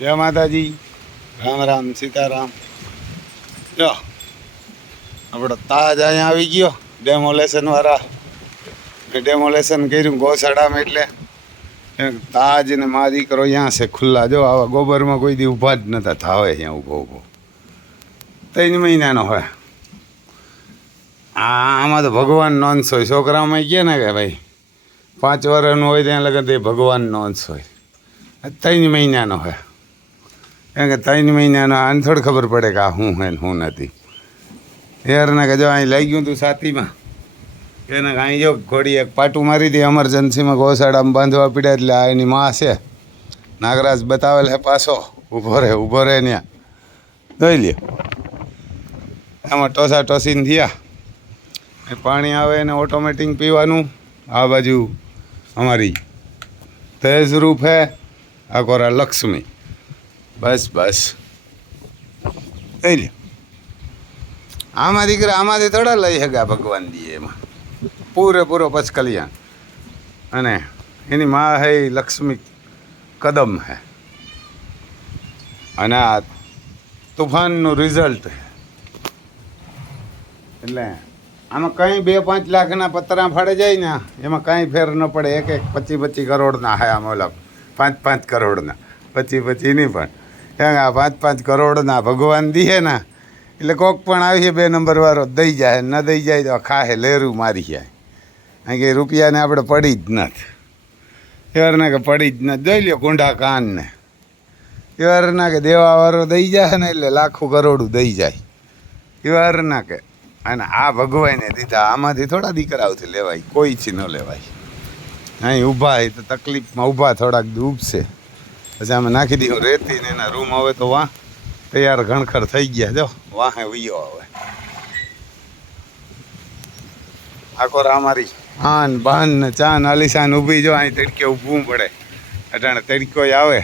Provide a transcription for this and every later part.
જય માતાજી, રામ રામ સીતારામ. જો આપણો તાજ અહીંયા આવી ગયો. ડેમોલેશન વાળા ડેમોલેશન કર્યું ગૌશાળામાં, એટલે તાજ ને મા દીકરો અહીંયા છે ખુલ્લા. જો આવા ગોબરમાં કોઈ દી ઊભા જ નતા થાવે. અહીંયા ઊભો ઊભો 3 મહિનાનો હોય. આમાં તો ભગવાનનો અંશ હોય. છોકરામાં કહે ને કે ભાઈ 5 વર્ષનું હોય ત્યાં લગન તે ભગવાનનો અંશ હોય. 3 મહિનાનો હોય. કારણ કે 3 મહિનાનો આને થોડી ખબર પડે કે આ શું હે ને શું નથી. યારને કે જો અહીં લઈ ગયું તું સાતીમાં એને અહીં જો ઘોડી એક પાટું મારી દે એમરજન્સીમાં ગૌશાળામાં બાંધવા પડ્યા. એટલે આ એની માં છે, નાગરાજ બતાવેલ હે પાછો ઊભો રહે ત્યાં જોઈ લે. એમાં ટોસા ટોસીને થયા. પાણી આવે એને ઓટોમેટિક પીવાનું. આ બાજુ અમારી તેજરૂપ હે, આ કોરા લક્ષ્મી. બસ લઈ લે. આમાં દીકરા આમાંથી થોડા લઈ શક્યા ભગવાન દીએ. એમાં પૂરેપૂરો પછ કલ્યાણ. અને એની માં હે લક્ષ્મી કદમ હે. અને આ તુફાનનું રિઝલ્ટ હે. એટલે આમાં કંઈ 2-5 લાખના પતરા ફાડે જાય ને એમાં કાંઈ ફેર ન પડે. એક 25 કરોડના હે. આમ ઓલા 5 કરોડના 25 નહીં, પણ આ 5 કરોડના ભગવાન દીએ ને એટલે કોક પણ આવીએ 2 નંબર વાળો દઈ જાય. ન દઈ જાય તો ખાહે લેરું મારી જાય. કારણ કે રૂપિયાને આપણે પડી જ નથી. એવારના કે પડી જ નથી. જોઈ લ્યો કુંડા કાનને. એવારના કે દેવાવાળો દઈ જાય ને એટલે લાખો કરોડું દઈ જાય. એવારના કે અને આ ભગવાને દીધા. આમાંથી થોડા દીકરાઓથી લેવાય, કોઈથી ન લેવાય. અહીં ઊભા હોય તો તકલીફમાં ઊભા થોડાક ડૂબશે. પછી આમાં નાખી દઈએ રેતી ને એના રૂમ આવે તો વાહ તૈયાર ઘણખર થઈ ગયા. જો વાહે વૈયો આવે. આખો અમારી આન બાન ને ચાન આલિશાન ઊભી. જો અહીં તડકે ઊભવું પડે. અટાણે તડકો આવે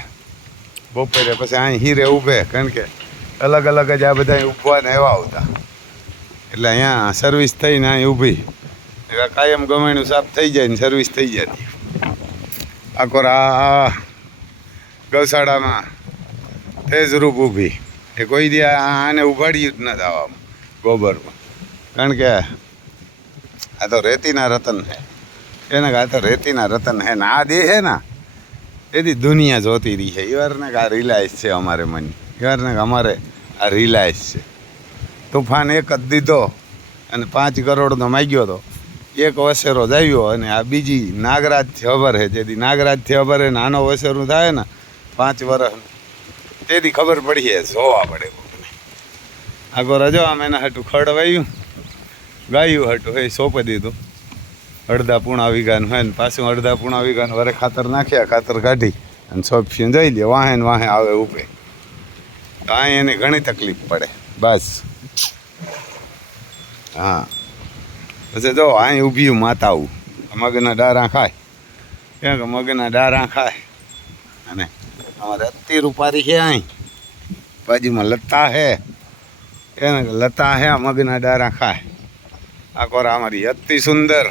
બપોરે, પછી અહીં હીરે ઊભે. કારણ કે અલગ અલગ જ આ બધા ઊભવા ને એવા આવતા. એટલે અહીંયા સર્વિસ થઈને અહીં ઊભી એવા કાયમ ગમેણું સાફ થઈ જાય ને સર્વિસ થઈ જતી. આખો આ ગૌશાળામાં તેજરૂપ ઊભી. એ કોઈ દી આને ઉઘાડ્યું જ નથી આવામાં ગોબરમાં. કારણ કે આ તો રેતીના રતન છે. એને કે આ તો રેતીના રતન છે ને આ દે છે ને એથી દુનિયા જોતી રહી છે. એવારને કે આ રિલાયન્સ છે અમારે મની. એવારને કે અમારે આ રિલાયન્સ છે. તુફાન એક જ દીધો અને 5 કરોડનો માગ્યો હતો. 1 વસેરો જ આવ્યો. અને આ બીજી નાગરાજથી ખબર છે. જેથી નાગરાજથી ખબર છે નાનો વસેરું થાય ને 5 વર્ષ તેથી ખબર પડી છે. જોવા પડે આગો રજો. આમ એના હાટું ખડવાયું ગાયું હાટું એ સોંપી દીધું. અડધા પૂણા વીઘાનું હોય ને પાછું અડધા પૂણા વીઘાનું વરે ખાતર નાખ્યા. ખાતર કાઢી અને સોંપ્યું જઈ લે. વાહે ને વાહે આવે ઊભે. તો અહીં એને ઘણી તકલીફ પડે. બસ હા. પછી જો અહીં ઊભી માતાવું મગના ડારા ખાય. ક્યાં કે મગના ડારા ખાય. અને અમારે અતિ રૂપારી છે. અહીં બાજુમાં લતા હે. એને લતા હે મગના ડારા ખાય. આ કોરા અમારી અતિ સુંદર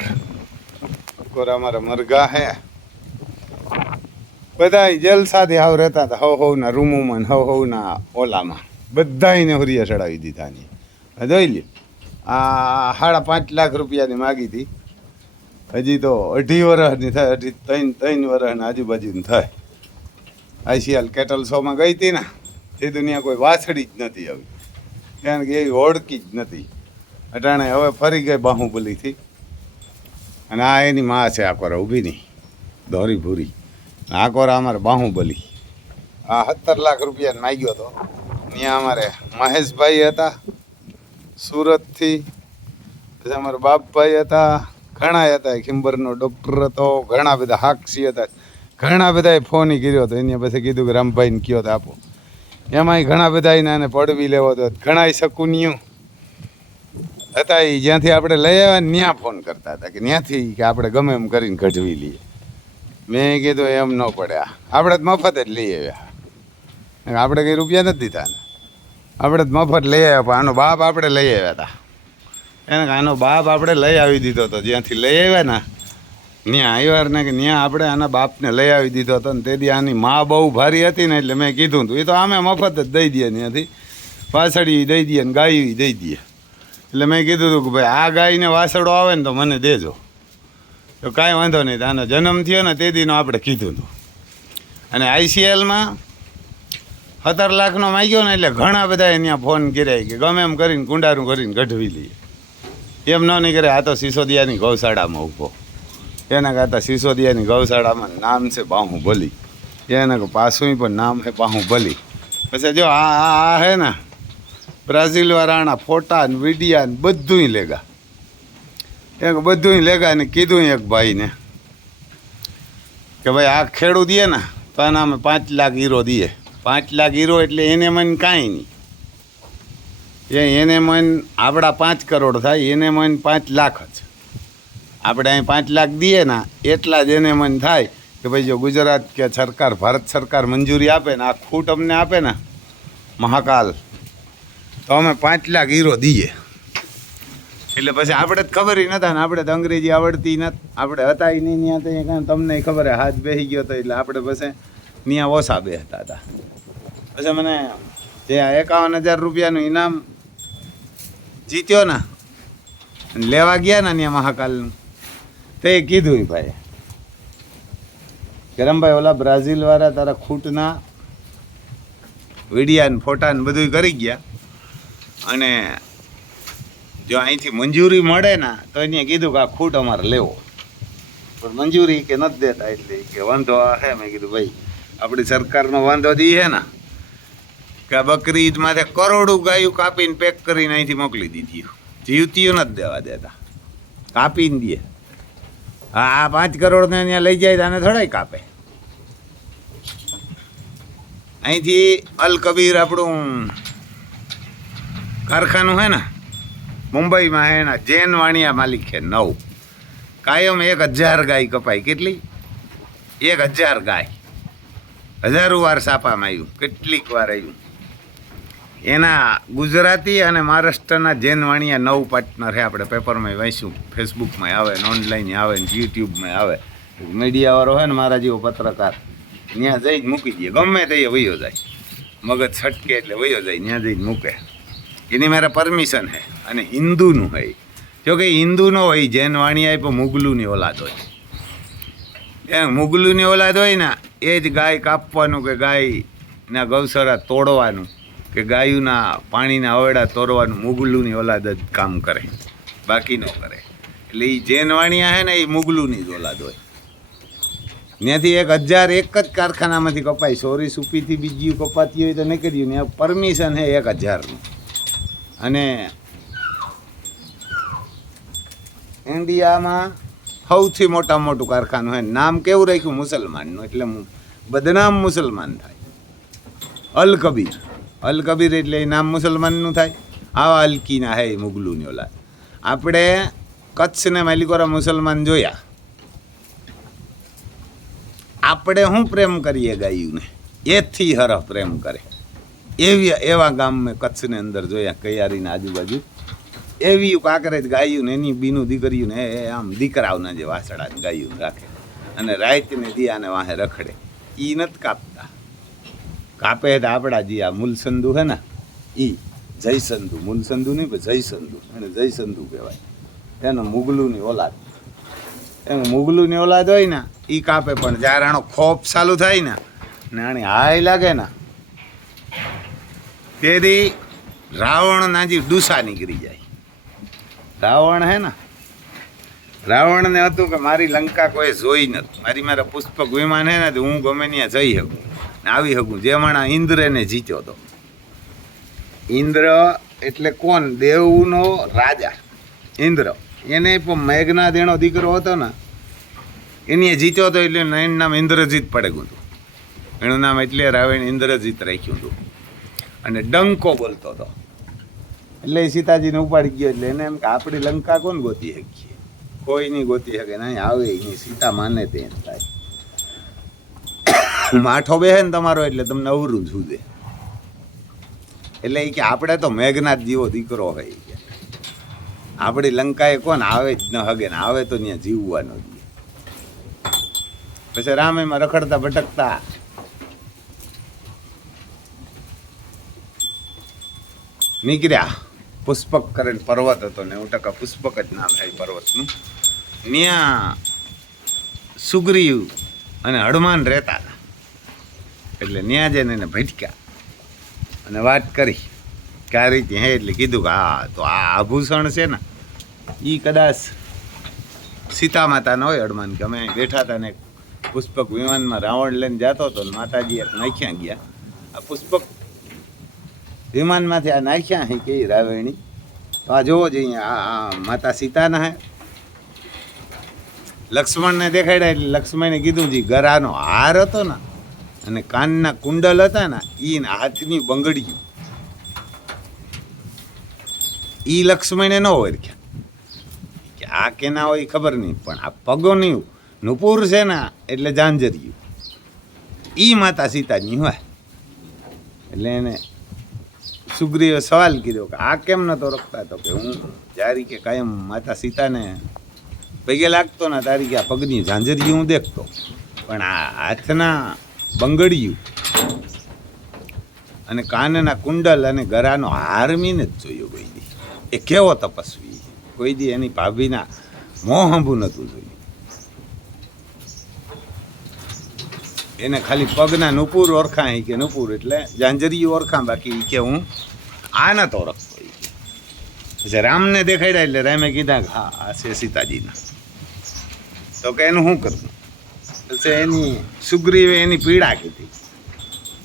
કોરા અમારા મરઘા હે. બધા જલસાથી હાવ રહેતા હતા. હવના રૂમોમાં ને હવના ઓલામાં બધાને હુરિયા ચડાવી દીધા. ની જોઈ લે. આ 5.5 લાખ રૂપિયાની માગી હતી. હજી તો 2.5 વર્ષની થાય. 3 વર્ષની આજુબાજુની થાય. આઈસીએલ કેટલ શોમાં ગઈ હતી ને તે દુનિયા કોઈ વાછડી જ નથી આવી. કારણ કે એવી ઓળખી જ નથી. અટાણે હવે ફરી ગઈ બાહુબલીથી. અને આ એની માં છે. આ કોરા ઊભી નહીં દોરી ભૂરી. આ કોરા અમારે બાહુબલી. આ 17 લાખ રૂપિયાને માગ્યો હતો. ત્યાં અમારે મહેશભાઈ હતા સુરતથી. પછી અમારા બાપભાઈ હતા. ઘણા હતા. ખિંબરનો ડૉક્ટર હતો. ઘણા બધા હાક્ષી હતા. ઘણા બધાએ ફોન કર્યો હતો. એને પછી કીધું કે રામભાઈને કયો તો આપો. એમાંય ઘણા બધા એને પડવી લેવો હતો. ઘણા શકુનિયું હતા. એ જ્યાંથી આપણે લઈ આવ્યા ને ત્યાં ફોન કરતા હતા કે ત્યાંથી કે આપણે ગમે એમ કરીને કઢવી લઈએ. મેં કીધું એમ ન પડે. આપણે જ મફત જ લઈ આવ્યા. આપણે કંઈ રૂપિયા નથી દીધા ને. આપણે જ મફત લઈ આવ્યા. પણ આનો બાપ આપણે લઈ આવ્યા હતા. એને આનો બાપ આપણે લઈ આવી દીધો હતો. જ્યાંથી લઈ આવ્યા ને ત્યાં આવ્યા ને કે ત્યાં આપણે આના બાપને લઈ આવી દીધો હતો ને તેથી આની મા બહુ ભારી હતી ને એટલે મેં કીધું હતું એ તો આમે મફત જ દઈ દે ત્યાંથી વાસળી દઈ દે ને ગાયું દઈ દે એટલે મેં કીધું હતું કે ભાઈ આ ગાયને વાસળો આવે ને તો મને દેજો તો કાંઈ વાંધો નહીં આનો જન્મ થયો ને તે દીનો આપણે કીધું હતું અને ICLમાં 17 લાખનો માગ્યો ને એટલે ઘણા બધાએ ત્યાં ફોન કર્યા કે ગમે એમ કરીને કુંડારું કરીને ગઢવી લઈએ એમ ન નહીં કરે આ તો સિસોદિયાની ગૌશાળામાં ઊભો એના કરતાં સિસોદિયાની ગૌશાળામાં નામ છે બાહુબલી એના પાછું પણ નામ છે બાહુબલી પછી જો આ હે ને બ્રાઝિલવાળાના ફોટા ને વિડિયા ને બધુંય લેગા એક બધુંય લેગા ને કીધું એક ભાઈને કે ભાઈ આ ખેડૂત દે ને તો આના અમે 5 લાખ હીરો દઈએ 5 લાખ હીરો એટલે એને મન કાંઈ નહીં એને મન આપણા 5 કરોડ થાય એને મન 5 લાખ જ આપણે અહીં 5 લાખ દઈએ ને એટલા જ એને મન થાય કે ભાઈ જો ગુજરાત કે સરકાર ભારત સરકાર મંજૂરી આપે ને આ ખૂટ અમને આપે ને મહાકાલ તો અમે 5 લાખ હીરો દઈએ એટલે પછી આપણે જ ખબર નતા ને આપણે તો અંગ્રેજી આવડતી નથી આપણે હતા નહીં ત્યાં તો તમને ખબર હાથ બેસી ગયો હતો એટલે આપણે પછી ત્યાં ઓછા બેસતા હતા પછી મને જે 51,000 રૂપિયાનું ઇનામ જીત્યો ને લેવા ગયા ને ત્યાં મહાકાલનું તે કીધું ભાઈ કે રમભાઈ ઓલા બ્રાઝિલવાળા તારા ખૂટના વિડિયા ને ફોટા ને બધું કરી ગયા અને જો અહીંથી મંજૂરી મળે ને તો એને કીધું કે આ ખૂટ અમારે લેવો પણ મંજૂરી કે નથી દેતા એટલે કે વાંધો હે મેં કીધું ભાઈ આપણી સરકારનો વાંધો દી હે ને કે બકરી ઈદ માથે કરોડો ગાયું કાપીને પેક કરીને અહીંથી મોકલી દીધી જીવતીઓ નથી દેવા દેતા કાપીને દે હા આ 5 કરોડને અહીંયા લઈ જાય તો આને થોડાય કાપે અહીંથી અલ કબીર આપણું કારખાનું હે ને મુંબઈમાં હે ને જૈન વાણિયા માલિક છે 9 કાયમ 1000 ગાય કપાય કેટલી 1000 ગાય હજારો વાર છાપામાં આવ્યું કેટલીક વાર આવ્યું એના ગુજરાતી અને મહારાષ્ટ્રના જૈન વાણિયા 9 પાર્ટનર છે આપણે પેપરમાં વાંચ્યું ફેસબુકમાં આવે ને ઓનલાઈન આવે ને યુટ્યુબમાં આવે મીડિયાવાળો હોય ને મારા જેવો પત્રકાર ત્યાં જઈને મૂકી દે ગમે તે વયો જાય મગજ છટકે એટલે વયો જાય ત્યાં જઈને મૂકે એની મારે પરમિશન છે અને હિન્દુનું હોય જો કે હિન્દુનો હોય જૈન વાણિયા પણ મુગલુની ઓલાદ હોય એ મુગલુની ઓલાદ હોય ને એ જ ગાય કાપવાનું કે ગાયના ગૌશાળા તોડવાનું કે ગાયુના પાણીના અવેડા તોડવાનું મુગલુની ઓલાદ જ કામ કરે બાકી ન કરે એટલે એ જૈન વાણિયા છે ને એ મુગલુની જ ઓલાદ હોય ત્યાંથી 1000 એક જ કારખાનામાંથી કપાય સોરી સુપીથી બીજી કપાતી હોય તો નીકળ્યું ને પરમિશન છે 1000નું અને ઇન્ડિયામાં સૌથી મોટામાં મોટું કારખાનું છે નામ કેવું રાખ્યું મુસલમાનનું એટલે બદનામ મુસલમાન થાય અલ કબીર એટલે એ નામ મુસલમાનનું થાય આવા અલકીના હે મુગલુની ઓલાદ આપણે કચ્છને માલિકોરા મુસલમાન જોયા આપણે શું પ્રેમ કરીએ ગાયુંને એથી હરફ પ્રેમ કરે એવા ગામ મેં કચ્છની અંદર જોયા કૈયારીના આજુબાજુ એવી કાંકરે જ ગાયું ને એની બીનું દીકરીયું ને એ આમ દીકરાઓના જે વાસળાને ગાયું રાખે અને રાતને દિયાને વાહે રખડે એ નથી કાપતા કાપે તો આપણા જે આ મૂલસંધુ હે ને એ જયસંધુ મૂલસંધુ નહીં પણ જયસંધુ એને જયસંધુ કહેવાય એને મુગલુની ઓલાદ હોય ને એ કાપે પણ જ્યારે આનો ખોપ ચાલુ થાય ને આની હાય લાગે ને તેથી રાવણના જે ડૂસા નીકળી જાય રાવણ હે ને રાવણને હતું કે મારી લંકા કોઈ જોઈ નથી મારા પુષ્પક વિમાન હે ને તો હું ગમે ત્યાં જઈ શકું ને આવી શકું જે માણા ઇન્દ્રને જીત્યો હતો ઇન્દ્ર એટલે કોણ દેવનો રાજા ઇન્દ્ર એને પણ મેઘનાદેનો દીકરો હતો ને એને જીત્યો હતો એટલે એનું નામ ઇન્દ્રજીત પડે ગયું હતું એનું નામ એટલે રાવણ ઇન્દ્રજીત રાખ્યું હતું અને ડંકો બોલતો હતો એટલે સીતાજીને ઉપાડી ગયો એટલે એને એમ કે આપણી લંકા કોણ ગોતી શકીએ કોઈ નહીં ગોતી શકે નહીં આવે નહીં સીતા માને તે થાય માઠો બેહે ને તમારો એટલે તમને અવરું જુદે એટલે એ કે આપણે તો મેઘનાથ જેવો દીકરો હોય આપણી લંકાએ કોણ આવે જ ન હગે ને આવે તો ત્યાં જીવવાનો જ પછી રામ એમાં રખડતા ભટકતા નીકળ્યા. પુષ્પક કરીને પર્વત હતો, 90% પુષ્પક જ નામ છે પર્વતનું. ત્યાં સુગ્રીવ અને હનુમાન રહેતા હતા. એટલે ત્યાં જઈને એને ભટક્યા અને વાત કરી કે આ રીતે હે. એટલે કીધું કે હા, તો આ આભૂષણ છે ને એ કદાચ સીતા માતાના હોય. હનુમાન કે અમે બેઠા હતા ને પુષ્પક વિમાનમાં રાવણ લઈને જતો હતો ને માતાજી એક નાખ્યા ગયા. આ પુષ્પક વિમાનમાંથી આ નાખ્યા હે કે રાવણી. તો આ જોવો જોઈએ, આ માતા સીતાના હે. લક્ષ્મણને દેખાડ્યા એટલે લક્ષ્મણે કીધું જે ગરાનો હાર હતો ને અને કાનના કુંડલ હતા ને એ હાથની બંગડીયું એ લક્ષ્મણે ન ઓળખ્યા કે આ કેના હોય ખબર નહીં, પણ આ પગોની નુપુર છે ને એટલે ઝાંઝરિયું એ માતા સીતાની હોય. એટલે એને સુગ્રીવે સવાલ કર્યો કે આ કેમ નતો રખતા? તો કે હું જારી કે કાયમ માતા સીતાને પગે લાગતો ને તારી કે આ પગની ઝાંઝરિયું હું દેખતો, પણ આ હાથના બંગડિયું અને કાનના કુંડલ અને ગરાનો હાર મીને જ જોયો કોઈ દી. એ કેવો તપસ્વી, કોઈ દી એની ભાભીના મોં હંભું નહોતું જોયું. એને ખાલી પગના નુપુર ઓળખાય કે નુપુર એટલે ઝાંઝરિયું ઓળખાં, બાકી કે હું આ નતો રખતો. પછી રામને દેખાડ્યા એટલે રામે કીધા કે હા આ છે સીતાજીના. તો કે એનું શું કરવું? એટલે એની સુગ્રીવે એની પીડા કીધી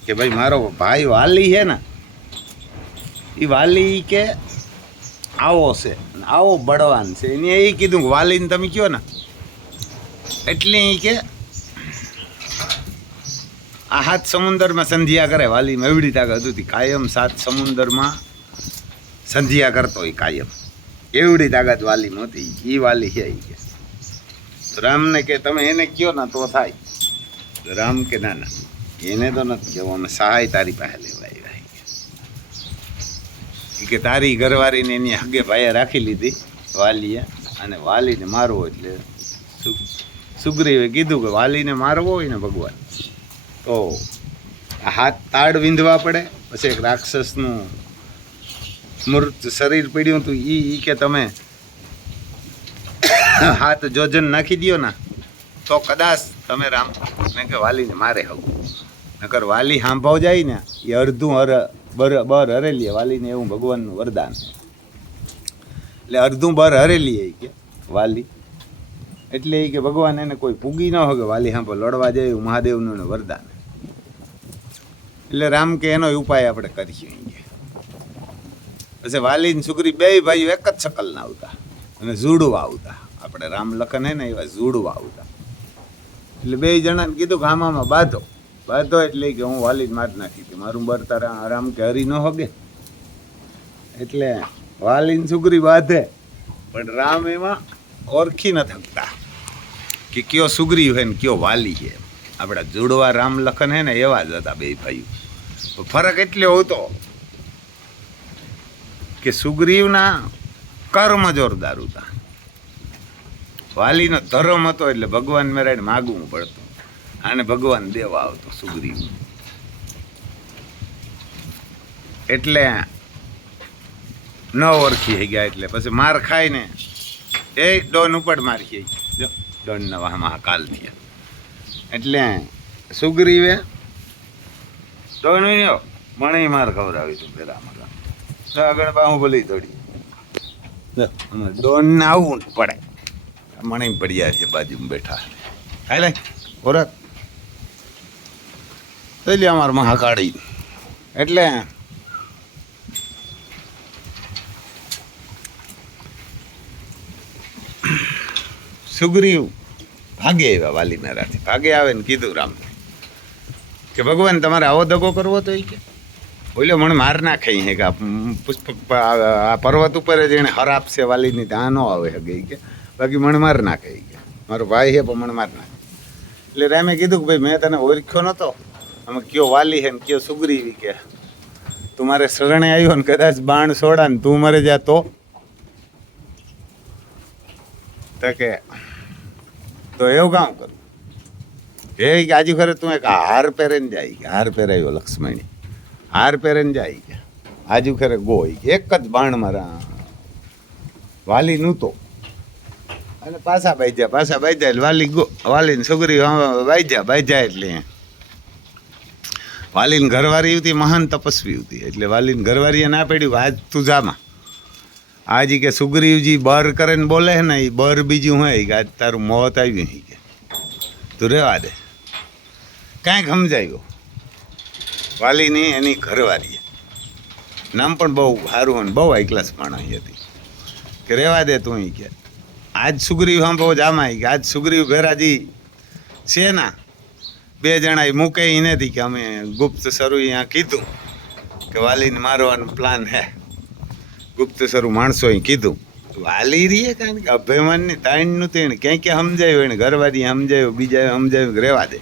કે ભાઈ મારો ભાઈ વાલી છે ને એ વાલી કે આવો છે, આવો બળવાન છે. એને એ કીધું કે વાલીને તમે કહો ને એટલે એ કે આ 7 સમુંદરમાં સંધિયા કરે. વાલીમાં એવડી તાકાત હતી, કાયમ 7 સમુંદરમાં સંધિયા કરતો એ કાયમ. એવડી તાકાત વાલીમાં હતી. એ વાલી છે કે રામને કે તમે એને કહો ને તો થાય. રામ કે ના ના એને તો નથી કહેવું, અમે સહાય તારી પાસે લેવા આવ્યા. કે તારી ઘરવાળીને એની હગે ભાઈએ રાખી લીધી વાલીએ, અને વાલીને મારવો એટલે સુગ્રીવે કીધું કે વાલીને મારવો હોય ને ભગવાન તો હાથ તાડ વીંધવા પડે. પછી એક રાક્ષસનું મૃત શરીર પડ્યું હતું એ કે તમે હાથ જોજન નાખી દો ને તો કદાચ તમે રામ ને કે વાલીને મારે હવું. નકર વાલી સાંભવ જાય ને એ અડધું બર હરેલીએ. વાલીને એવું ભગવાનનું વરદાન એટલે અડધું બર હરેલીએ કે વાલી. એટલે એ કે ભગવાન એને કોઈ પૂગી ન હોય કે વાલી સાંભળ લડવા જાય એવું મહાદેવનું એને વરદાન. એટલે રામ કે એનો ઉપાય આપણે કરીએ. પછી વાલી ને સુગ્રી બે ભાઈઓ એક જ શકલના આવતા અને ઝૂડવા આવતા. આપણે રામ લખન હે ને એવા ઝૂડવા આવતા. એટલે બે જણાને કીધું કે આમાં બાંધો બાંધો. એટલે કે હું વાલી માર નાખી કે મારું બર તારા રામ કે હરી ન હોગે. એટલે વાલીને સુગ્રી બાંધે, પણ રામ એમાં ઓળખી ન થકતા કે કયો સુગ્રી હોય ને કયો વાલી છે. આપણા ઝૂડવા રામ લખન હે ને એવા જ હતા બે ભાઈઓ. ફરક એટલે હોતો કે સુગ્રીવના કર્મ જોરદાર હતા, વાલીનો ધર્મ હતો. એટલે ભગવાન મેરાને માગવું પડતું અને ભગવાન દેવા આવતો સુગ્રીવ. એટલે ન ઓળખી ગયા. એટલે પછી માર ખાઈને એ ડોન ઉપર મારી જો ડોનના વાહમાં કાલ થયા. એટલે સુગ્રીવે ડોન મણી માર ખવડાવી તું પેલા આગળ બાહુબલી દોડી. ડોનને આવવું પડે, મણી પડ્યા છે બાજુમાં બેઠા. હાલે ઓરત તો લે અમાર મહાકાળી. એટલે સુગ્રીવ ભાગે આવ્યા વાલી મેરાથી. ભાગે આવે ને કીધું રામ કે ભગવાન તમારે આવો દગો કરવો તો એ કે બોલ્યો મને માર નાખે હે કે પુષ્પક આ પર્વત ઉપર જ એને હરાપ છે વાલીની ત્યાં ન આવે હગે કે બાકી મને માર નાખે કે મારો ભાઈ છે પણ મને માર નાખે. એટલે રામે કીધું કે ભાઈ મેં તને ઓળખ્યો નહોતો, અમે કયો વાલી હે ને કયો સુગ્રીવી કે તું મારે શરણે આવ્યો ને કદાચ બાણ છોડા ને તું મરે જા તો કે તો એવું કામ કરું. એ કે આજુ ખરે તું એક હાર પહેરીને જાય કે હાર પહેરાવ્યો લક્ષ્મણી હાર પહેરીને જાય કે આજુ ખરે ગોય એક જ બાણ મારા વાલી નૂતો અને પાછા બાજ્યા એટલે વાલીને છોકરી બાજ્યા એટલે વાલીને ઘરવાળી હતી મહાન તપસ્વી હતી એટલે વાલીને ઘરવાળીએ ના પડ્યું આજ તું જામાં આજ કે સુગ્રીવજી બર કરે ને બોલે ને એ બર બીજું હોય કે આજ તારું મોત આવ્યું કે તું રહેવા દે કાંઈક સમજાયું વાલીની એની ઘરવાળી નામ પણ બહુ સારું અને બહુ હાઈ ક્લાસ માણસ હતી કે રહેવા દે તું કે આજ સુગ્રીવ બહુ જામાય કે આજ સુગ્રીવ ભેરાજી છે ના બે જણા એ મૂકે નથી કે અમે ગુપ્ત શરૂ અહીંયા કીધું કે વાલીને મારવાનો પ્લાન હે ગુપ્ત શરૂ માણસો અહીં કીધું વાલી રહીએ કારણ કે અભિમાનની તાણનું તેને ક્યાંય ક્યાં સમજાયું એને ઘરવાળી સમજાયું બીજા સમજાયું કે રહેવા દે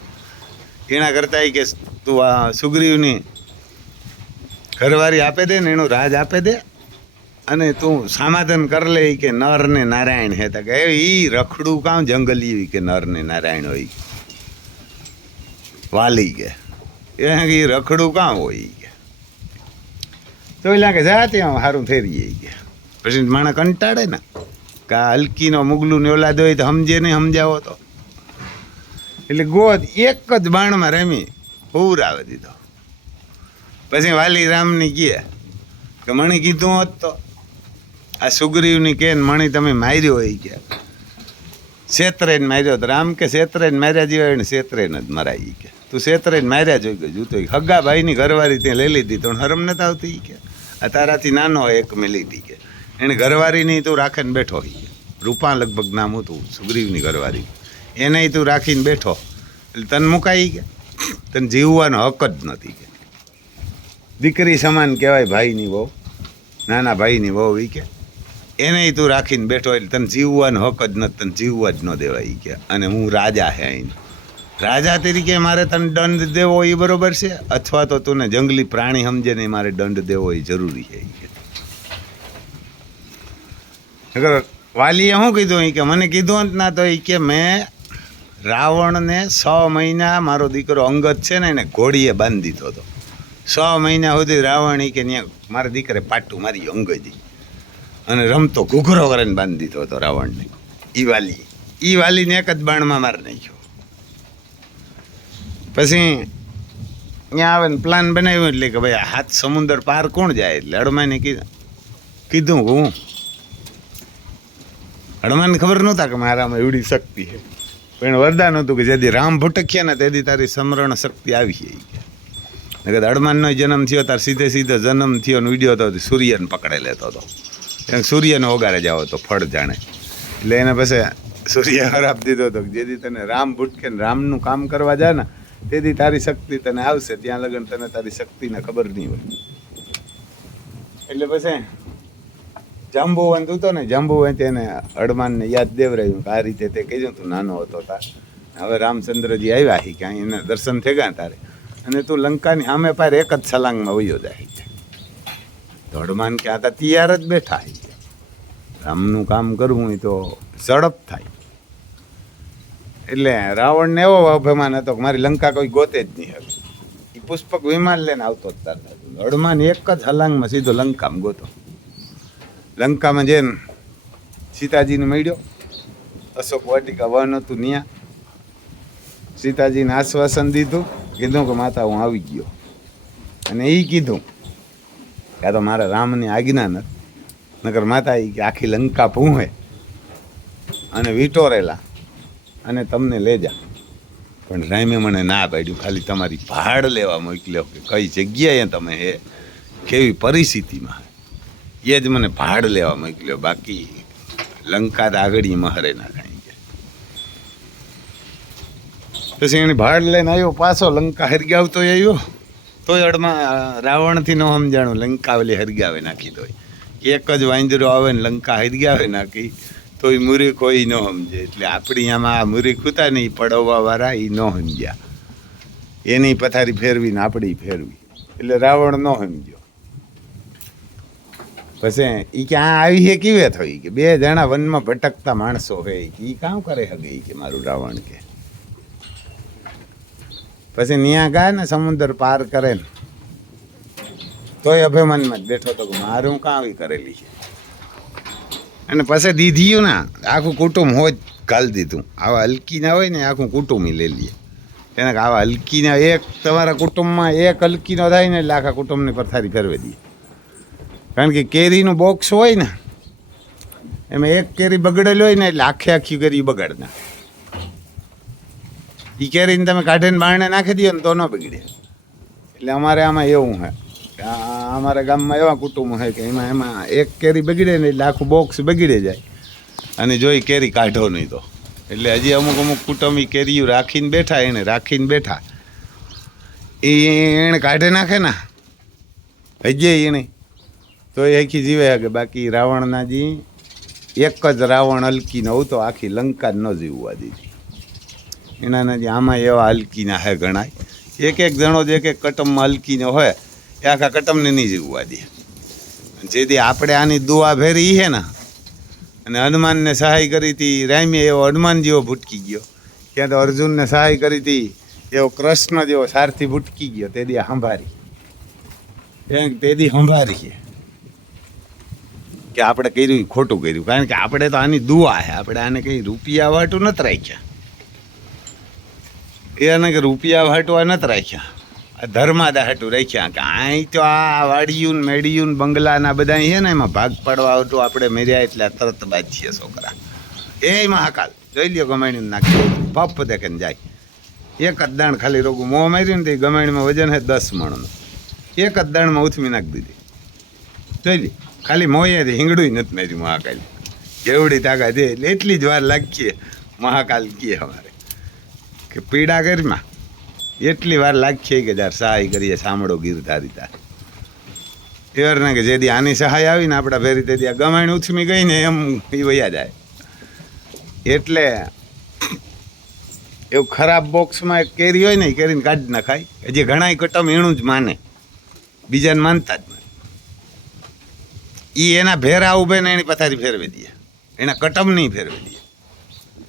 એના કરતાં કે તું આ સુગ્રીવની ઘરવાળી આપે દે ને એનું રાજ આપે દે અને તું સમાધાન કર લે કે નર ને નારાયણ હે કે એ રખડું કામ જંગલી કે નર ને નારાયણ હોય વાલી કે એ રખડું કામ હોય કે તો એ લાગે જા ત્યાં સારું થઈ રહીએ કે પછી માણસ કંટાળે ને કે આ હલકીનો મુગલું ને ઓલાદ હોય તો સમજે નહીં સમજાવો તો એટલે ગોદ એક જ બાણમાં રમી પૂરાવી દીધો પછી વાલી રામની કહે કે મણી કીધું હોત તો આ સુગ્રીવની કે મણી તમે માર્યો હોય કે શેતરેને માર્યો તો રામ કે શેતરેને માર્યા જેવા એને શેતરેને જ મરાય કે તું શેતરેને માર્યા જોઈ ગયો જૂતો હગ્ગા ભાઈની ઘરવાળી ત્યાં લઈ લીધી તો હરમ નથી આવતી કે આ તારાથી નાનો હોય એક મેં લીધી કે એને ઘરવાળીની તું રાખીને બેઠો હોય રૂપા લગભગ નામ હતું સુગ્રીવની ઘરવાળી એને તું રાખીને બેઠો એટલે તને મુકાઈ કે તને જીવવાનો હક જ નથી કે દીકરી સમાન કહેવાય ભાઈની બહુ નાના ભાઈની બહુ એ કે એને તું રાખીને બેઠો એટલે તને જીવવાનો હક જ નથી તને જીવવા જ ન દેવાય કે અને હું રાજા હે અહીં રાજા તરીકે મારે તને દંડ દેવો એ બરોબર છે અથવા તો તું જંગલી પ્રાણી સમજે ને મારે દંડ દેવો એ જરૂરી છે અગર વાલીએ શું કીધું કે મને કીધું જ ના તો એ કે મેં રાવણને 6 મહિના મારો દીકરો અંગદ છે ને એને ઘોડીએ બાંધી દીધો હતો 6 મહિના સુધી રાવણ કે ત્યાં મારા દીકરે પાટું મારી અંગદી અને રમતો ઘૂઘરો કરીને બાંધી દીધો હતો રાવણને એ વાલીને એક જ બાણમાં મારી નાખ્યો પછી ત્યાં આવે ને પ્લાન બનાવ્યો એટલે કે ભાઈ હાથ સમુદ્ર પાર કોણ જાય એટલે હનુમાને કીધું હું હનુમાનને ખબર નહોતા કે મારામાં એવડી શક્તિ છે પણ વરદાન હતું કે જેથી રામ ભટક્યા ને તેથી તારી સમરણ શક્તિ આવી છે કે હનુમાનનો જન્મ થયો તાર સીધો જન્મ થયો ને વિડીયો હતો સૂર્યને પકડે લેતો હતો સૂર્યને ઓગારે જાવ તો ફળ જાણે એટલે એને પછી સૂર્ય ખરાબ દીધો હતો જેથી તને રામ ભૂટકે ને રામનું કામ કરવા જાય ને તેથી તારી શક્તિ તને આવશે ત્યાં લગન તને તારી શક્તિને ખબર નહીં હોય એટલે પછી જાંબુવંત હતો ને જાંબુવંત એને હનુમાનને યાદ દેવરાયું કે આ રીતે તે કીધું તું નાનો હતો તાર હવે રામચંદ્રજી આવ્યા કે અહીં એને દર્શન થઈ ગયા તારે અને તું લંકાની સામે પાર એક જ છલાંગમાં વયો જાય તો હનુમાન કે આ તૈયાર જ બેઠા રામનું કામ કરવું હોય તો ઝડપ થાય એટલે રાવણને એવો અભિમાન હતો કે મારી લંકા કોઈ ગોતે જ નહીં હવે એ પુષ્પક વિમાન લઈને આવતો જ તાર હનુમાન એક જ હલાંગમાં સીધો લંકામાં ગોતો લંકામાં જઈને સીતાજીને મળ્યો અશોક વાટિકા વન હતું ત્યાં સીતાજીને આશ્વાસન દીધું કીધું કે માતા હું આવી ગયો અને એ કીધું કે આ તો મારા રામની આજ્ઞા નથી નકર માતા એ કે આખી લંકા પૂહે અને વિટોરેલા અને તમને લઈ જા પણ રામે મને ના પાડ્યું ખાલી તમારી ભાડ લેવા મોકલ્યો કે કઈ જગ્યાએ તમે હે કેવી પરિસ્થિતિમાં એ જ મને ભાડ લેવા મોકલ્યો બાકી લંકા આગળ મહરે ના કાંઈ કે પછી એને ભાડ લઈને આવ્યો પાછો લંકા હરગાવતો આવ્યો તોય અડમાં રાવણથી ન સમજાણું લંકા ઓલી હરગાવે નાખી દો એક જ વાંદરો આવે ને લંકા હરગાવે નાખી તો એ મૂર્ખ કોઈ ન સમજે એટલે આપણી આમાં આ મૂર્ખ હતા ને એ પડવવાવાળા એ ન સમજ્યા એની પથારી ફેરવીને આપણી ફેરવી એટલે રાવણ ન સમજ્યો પછી એ કે આ આવી છે કેવે થઈ કે 2 જણા વનમાં ભટકતા માણસો હોય કે એ કામ કરે હગે કે મારું રાવણ કે પછી ન્યા ગયા ને સમુદ્ર પાર કરે ને તોય અભિમાનમાં જ બેઠો તો કે મારું કાં આવી કરેલી છે. અને પછી દીધીયું ના આખું કુટુંબ હોય ઘાલી દીધું. આવા હલકીના હોય ને આખું કુટુંબ લઈ લઈએ. એને કે આવા હલકીના એક તમારા કુટુંબમાં એક હલકીનો થાય ને એટલે આખા કુટુંબની પથારી ફેરવી દઈએ. કારણ કે કેરીનું બોક્સ હોય ને એમાં એક કેરી બગડેલી હોય ને એટલે આખી કેરી બગાડ ના. એ કેરીને તમે કાઢીને બારણે નાખી દો ને તો ન બગડે. એટલે અમારે આમાં એવું છે, અમારા ગામમાં એવા કુટુંબ છે કે એમાં એક કેરી બગડે ને એટલે આખું બોક્સ બગડી જાય. અને જો એ કેરી કાઢો નહીં તો એટલે હજી અમુક કુટુંબ કેરીઓ રાખીને બેઠા, એને રાખીને બેઠા એને કાઢે નાખે ને હજી એને તો એ આખી જીવે કે બાકી રાવણના જે એક જ રાવણ હલકીનો હતો આખી લંકા ન જીવવા દીધી. એના જે આમાં એવા હલકીના હે ગણાય. એક જણો જ એક કટમમાં હલકીનો હોય એ આખા કટમને નહીં જીવવા દે. જેથી આપણે આની દુઆ ભેરી છે ને અને હનુમાનને સહાય કરી હતી રામે એવો હનુમાન જેવો ભૂટકી ગયો, ક્યાં તો અર્જુનને સહાય કરી હતી એવો કૃષ્ણ જેવો સારથી ભૂટકી ગયો. તે દી સંભારી તે દી સંભારી કે આપણે કર્યું ખોટું કર્યું. કારણ કે આપણે તો આની દુઆ છે, આપણે આને કંઈ રૂપિયા વાટું નથી રાખ્યા. એને કે રૂપિયા વાટવા નથી રાખ્યા, આ ધર્માદા હાટું રાખ્યા. કે અહીં તો આ વાડિયું મેડિયું બંગલાના બધા છે ને એમાં ભાગ પાડવા આવતું આપણે મેર્યા એટલે તરત બાદ છીએ છોકરા. એ મહાકાલ જોઈ લ્યો ગમાણીને નાખી પપ દેખે ને જાય. એક જ દાણ ખાલી રોગું મોં માર્યું ને તે ગમાણીમાં વજન છે 10 મણનું. એક જ દાણમાં ઉથમી નાખી દીધી. જોઈ લે ખાલી મોંએથી હિંગડું નથી માર્યું મહાકાલ. કેવડી તાકાત છે એટલે એટલી જ વાર લાગીએ મહાકાલ કીએ અમારે કે પીડા કરીમાં એટલી વાર લાગીએ કે જ્યારે સહાય કરીએ સાંભળો ગીરધારી તાર એવરને કે જેથી આની સહાય આવીને આપણા ફેરી તેથી આ ગમાણી ઉથમી ગઈ ને એમ એ વયા જાય. એટલે એવું ખરાબ બોક્સમાં એક કેરી હોય ને એ કેરીને કાઢી નાખાય. હજી ઘણા કટમ એનું જ માને, બીજાને માનતા જ નહીં. એ એના ભેરા ઉભે ને એની પથારી ફેરવી દે, એના કટમ નહીં ફેરવી દે,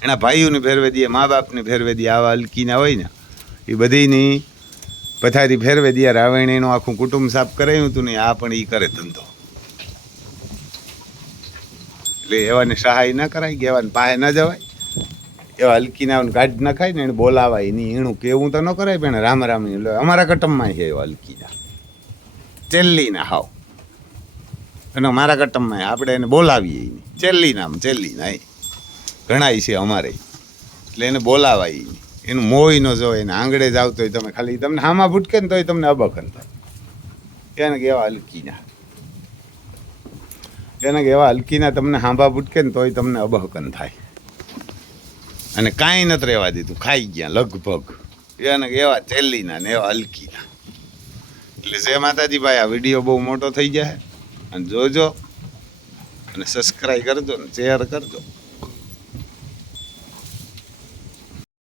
એના ભાઈઓને ફેરવી દે, મા બાપને ફેરવી દે. આવા હલકીના હોય ને એ બધીની પથારી ફેરવે દે. રાવણ એનું આખું કુટુંબ સાફ કરાયું હતું ને આ પણ એ કરે ધંધો. એટલે એવાને સહાય ના કરાય કે એવાને પાસે ન જવાય. એવા હલકીના કાઢી નખાય ને એને બોલાવાય નહીં. એનું કેવું તો ન કરાય પણ રામ રામ અમારા કટમમાં છે એવા હલકીના ચેલ્લીના હાવ. અને મારા કટમમાં આપણે એને બોલાવીએ નહીં. ચેલ્લીના ઘણા છે અમારે એટલે એને બોલાવાય નહીં. એનું મોય ન જોવે, એને આંગળે જ આવતો હોય તમે ખાલી તમને હામાં ભૂટકે ને તોય તમને અબખન થાય. એને કે એવા હલકીના હલકીના તમને હાંભા ભૂટકે ને તોય તમને અબહકન થાય. અને કાંઈ નથી રહેવા દીધું, ખાઈ ગયા લગભગ. એને કે એવા ચેલ્લીના ને એવા હલકીના. એટલે જય માતાજી ભાઈ, આ વિડીયો બહુ મોટો થઈ જાય અને જોજો અને સબસ્ક્રાઈબ કરજો ને શેર કરજો.